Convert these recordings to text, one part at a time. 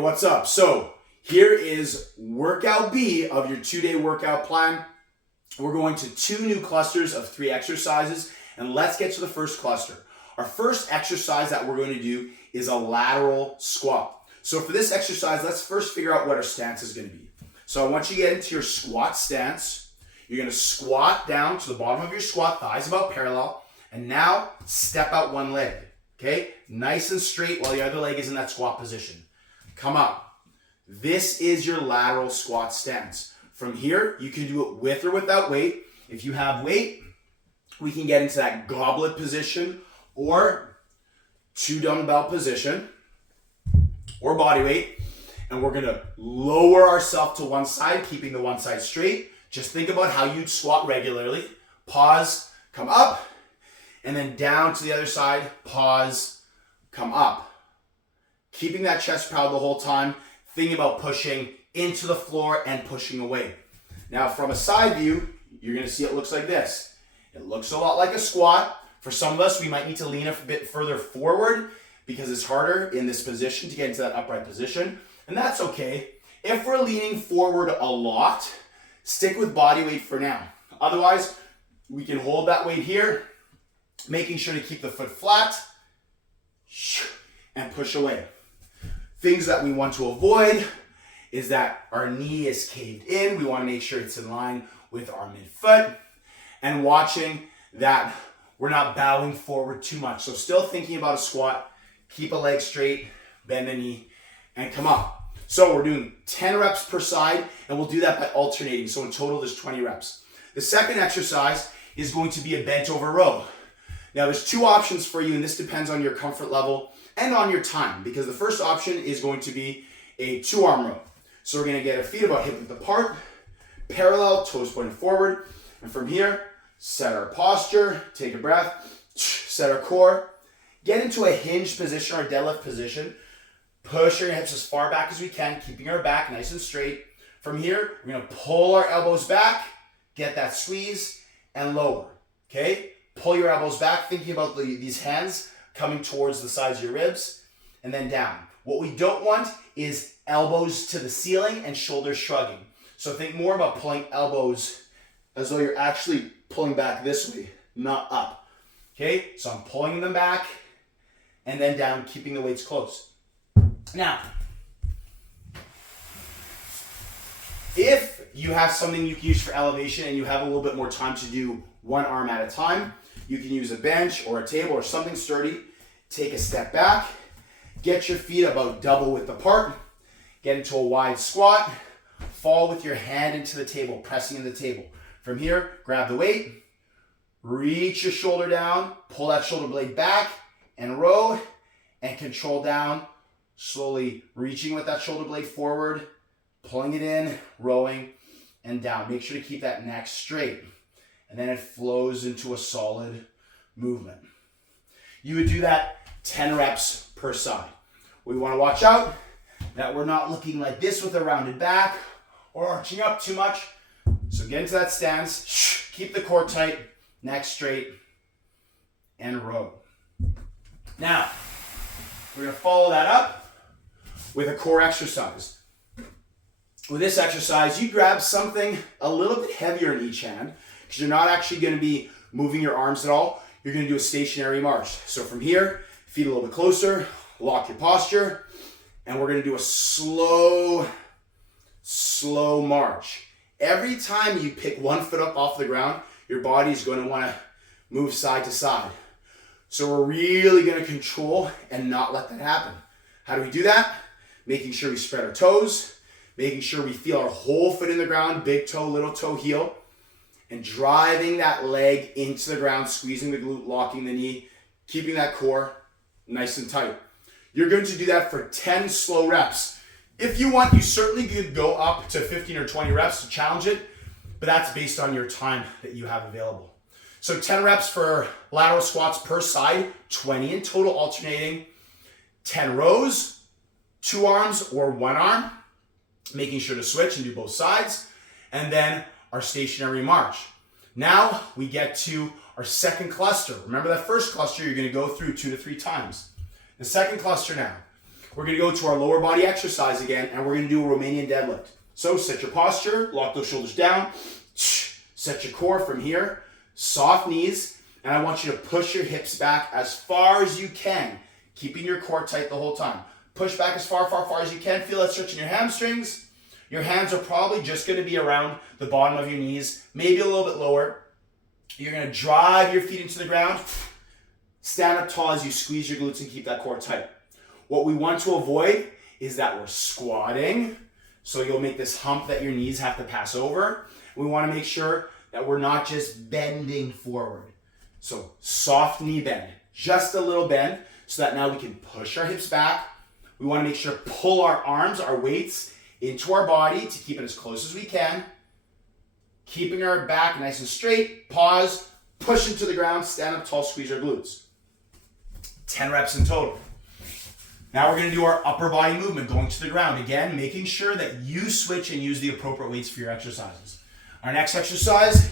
what's up? So here is workout B of your 2-day workout plan. We're going to 2 new clusters of 3 exercises, and let's get to the first cluster. Our first exercise that we're going to do is a lateral squat. So for this exercise, let's first figure out what our stance is going to be. So I want you to get into your squat stance. You're going to squat down to the bottom of your squat, thighs about parallel, and now step out one leg. Okay, nice and straight while the other leg is in that squat position. Come up. This is your lateral squat stance. From here, you can do it with or without weight. If you have weight, we can get into that goblet position or 2 dumbbell position or body weight. And we're gonna lower ourselves to one side, keeping the one side straight. Just think about how you'd squat regularly. Pause, come up, and then down to the other side, pause, come up. Keeping that chest proud the whole time, thinking about pushing into the floor and pushing away. Now from a side view, you're gonna see it looks like this. It looks a lot like a squat. For some of us, we might need to lean a bit further forward because it's harder in this position to get into that upright position, and that's okay. If we're leaning forward a lot, stick with body weight for now. Otherwise, we can hold that weight here, making sure to keep the foot flat and push away. Things that we want to avoid is that our knee is caved in. We want to make sure it's in line with our midfoot and watching that we're not bowing forward too much. So still thinking about a squat, keep a leg straight, bend the knee, and come up. So we're doing 10 reps per side, and we'll do that by alternating. So in total, there's 20 reps. The second exercise is going to be a bent over row. Now there's 2 options for you, and this depends on your comfort level and on your time, because the first option is going to be a 2-arm row. So we're gonna get our feet about hip width apart, parallel, toes pointing forward, and from here, set our posture, take a breath, set our core, get into a hinged position or deadlift position, push your hips as far back as we can, keeping our back nice and straight. From here, we're gonna pull our elbows back, get that squeeze, and lower, okay? Pull your elbows back, thinking about these hands coming towards the sides of your ribs, and then down. What we don't want is elbows to the ceiling and shoulders shrugging. So think more about pulling elbows as though you're actually pulling back this way, not up. Okay, so I'm pulling them back and then down, keeping the weights close. Now, if you have something you can use for elevation and you have a little bit more time to do one arm at a time, you can use a bench or a table or something sturdy. Take a step back, get your feet about double width apart, get into a wide squat, fall with your hand into the table, pressing into the table. From here, grab the weight, reach your shoulder down, pull that shoulder blade back and row, and control down, slowly reaching with that shoulder blade forward, pulling it in, rowing, and down. Make sure to keep that neck straight. And then it flows into a solid movement. You would do that 10 reps per side. We want to watch out that we're not looking like this with a rounded back or arching up too much. So get into that stance, keep the core tight, neck straight, and row. Now, we're going to follow that up with a core exercise. With this exercise, you grab something a little bit heavier in each hand because you're not actually going to be moving your arms at all. You're going to do a stationary march. So from here, feet a little bit closer, lock your posture, and we're going to do a slow march. Every time you pick one foot up off the ground, your body is going to want to move side to side. So we're really going to control and not let that happen. How do we do that? Making sure we spread our toes, making sure we feel our whole foot in the ground, big toe, little toe, heel, and driving that leg into the ground, squeezing the glute, locking the knee, keeping that core nice and tight. You're going to do that for 10 slow reps. If you want, you certainly could go up to 15 or 20 reps to challenge it, but that's based on your time that you have available. So 10 reps for lateral squats per side, 20 in total alternating, 10 rows, 2 arms or 1 arm, making sure to switch and do both sides, and then our stationary march. Now we get to our second cluster. Remember that first cluster you're going to go through 2 to 3 times. The second cluster now. we're gonna go to our lower body exercise again, and we're gonna do a Romanian deadlift. So set your posture, lock those shoulders down, set your core from here, soft knees, and I want you to push your hips back as far as you can, keeping your core tight the whole time. Push back as far as you can. Feel that stretch in your hamstrings. Your hands are probably just gonna be around the bottom of your knees, maybe a little bit lower. You're gonna drive your feet into the ground. Stand up tall as you squeeze your glutes and keep that core tight. What we want to avoid is that we're squatting, so you'll make this hump that your knees have to pass over. We want to make sure that we're not just bending forward. So soft knee bend, just a little bend, so that now we can push our hips back. We want to make sure pull our arms, our weights into our body to keep it as close as we can. Keeping our back nice and straight, pause, push into the ground, stand up tall, squeeze our glutes. 10 reps in total. Now we're gonna do our upper body movement, going to the ground. Again, making sure that you switch and use the appropriate weights for your exercises. Our next exercise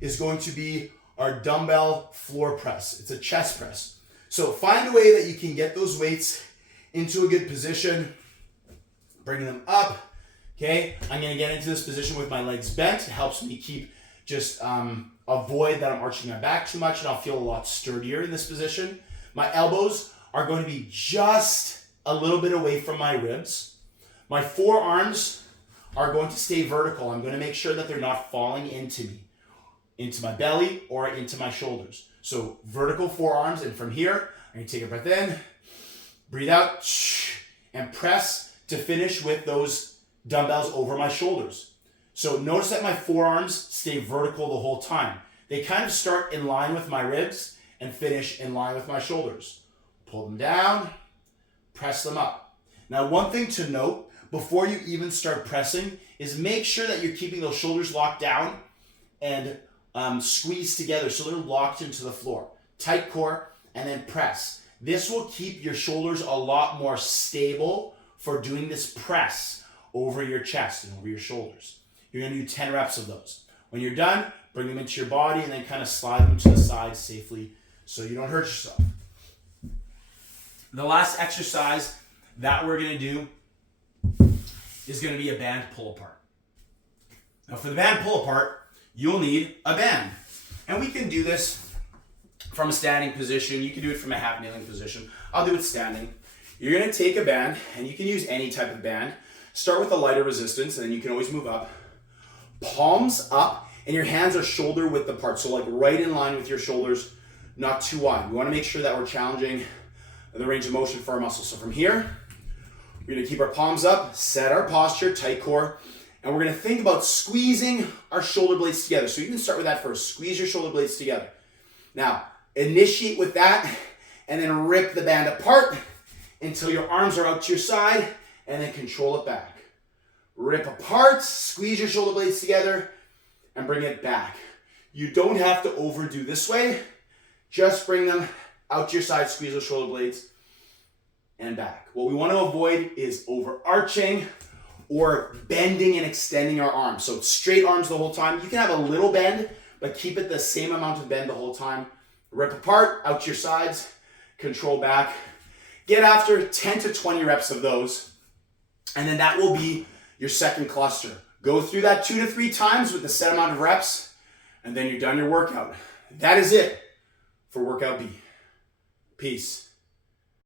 is going to be our dumbbell floor press. It's a chest press. So find a way that you can get those weights into a good position, bring them up. Okay, I'm gonna get into this position with my legs bent. It helps me keep avoid that I'm arching my back too much, and I'll feel a lot sturdier in this position. My elbows are going to be just a little bit away from my ribs. My forearms are going to stay vertical. I'm going to make sure that they're not falling into me, into my belly or into my shoulders. So vertical forearms, and from here, I'm going to take a breath in, breathe out, and press to finish with those dumbbells over my shoulders. So notice that my forearms stay vertical the whole time. They kind of start in line with my ribs and finish in line with my shoulders. Pull them down, press them up. Now, one thing to note before you even start pressing is make sure that you're keeping those shoulders locked down and squeezed together so they're locked into the floor. Tight core, and then press. This will keep your shoulders a lot more stable for doing this press over your chest and over your shoulders. You're gonna do 10 reps of those. When you're done, bring them into your body and then kind of slide them to the side safely so you don't hurt yourself. The last exercise that we're gonna do is gonna be a band pull apart. Now for the band pull apart, you'll need a band. And we can do this from a standing position. You can do it from a half kneeling position. I'll do it standing. You're gonna take a band, and you can use any type of band. Start with a lighter resistance, and then you can always move up. Palms up, and your hands are shoulder width apart. So like right in line with your shoulders, not too wide. We wanna make sure that we're challenging the range of motion for our muscles. So from here, we're gonna keep our palms up, set our posture, tight core, and we're gonna think about squeezing our shoulder blades together. So you can start with that first. Squeeze your shoulder blades together. Now, initiate with that, and then rip the band apart until your arms are out to your side, and then control it back. Rip apart, squeeze your shoulder blades together, and bring it back. You don't have to overdo this way. Just bring them out to your side, squeeze those shoulder blades, and back. What we want to avoid is overarching or bending and extending our arms. So straight arms the whole time. You can have a little bend, but keep it the same amount of bend the whole time. Rip apart, out to your sides, control back. Get after 10 to 20 reps of those, and then that will be your second cluster. Go through that 2 to 3 times with the set amount of reps, and then you're done your workout. That is it for workout B. Peace.